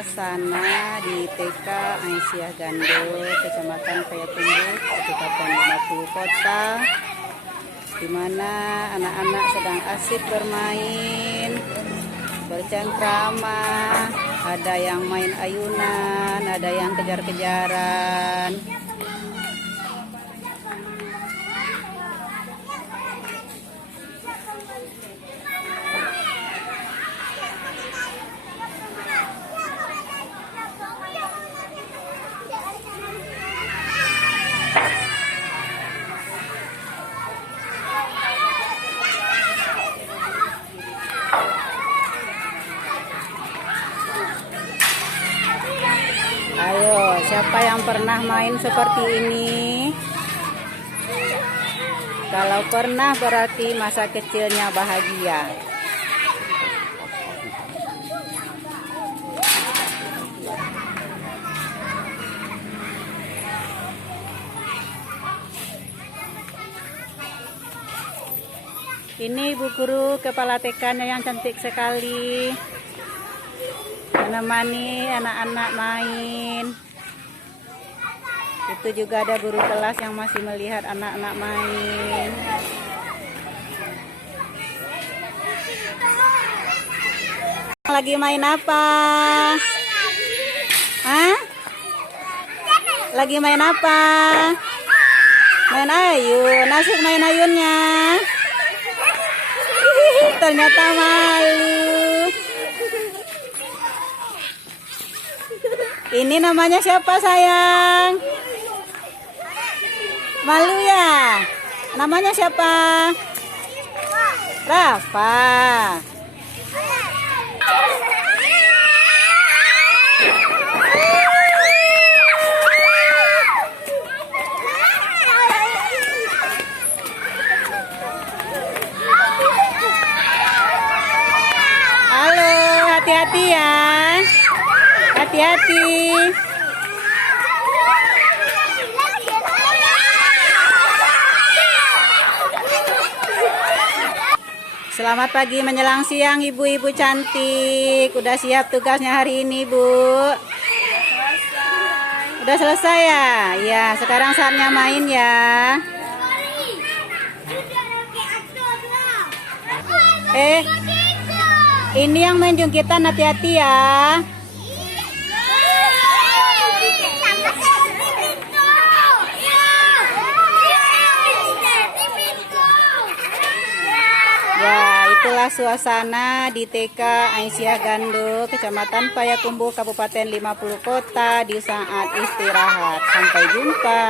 suasana di TK Aisyah Gando, Kecamatan Payakumbuh, Kabupaten 50 Kota, di mana anak-anak sedang asik bermain, bercengkrama, ada yang main ayunan, ada yang kejar-kejaran. Ayo, siapa yang pernah main seperti ini? Kalau pernah berarti masa kecilnya bahagia. Ini Ibu Guru kepala TK-nya yang cantik sekali, menemani anak-anak main. Itu juga ada guru kelas yang masih melihat anak-anak main. Lagi main apa? Hah? Lagi main apa? Main ayun, asik main ayunnya. Ternyata malu. Ini namanya siapa sayang? Malu ya? Namanya siapa? Rafa. Halo, hati-hati ya. Hati-hati. Selamat pagi menjelang siang ibu-ibu cantik. Udah siap tugasnya hari ini, Bu? Udah selesai ya? Ya, sekarang saatnya main ya. Ini yang main jungkitan, hati-hati ya. Ya, itulah suasana di TK Aisyah Gando, Kecamatan Payakumbuh, Kabupaten 50 Kota di saat istirahat. Sampai jumpa.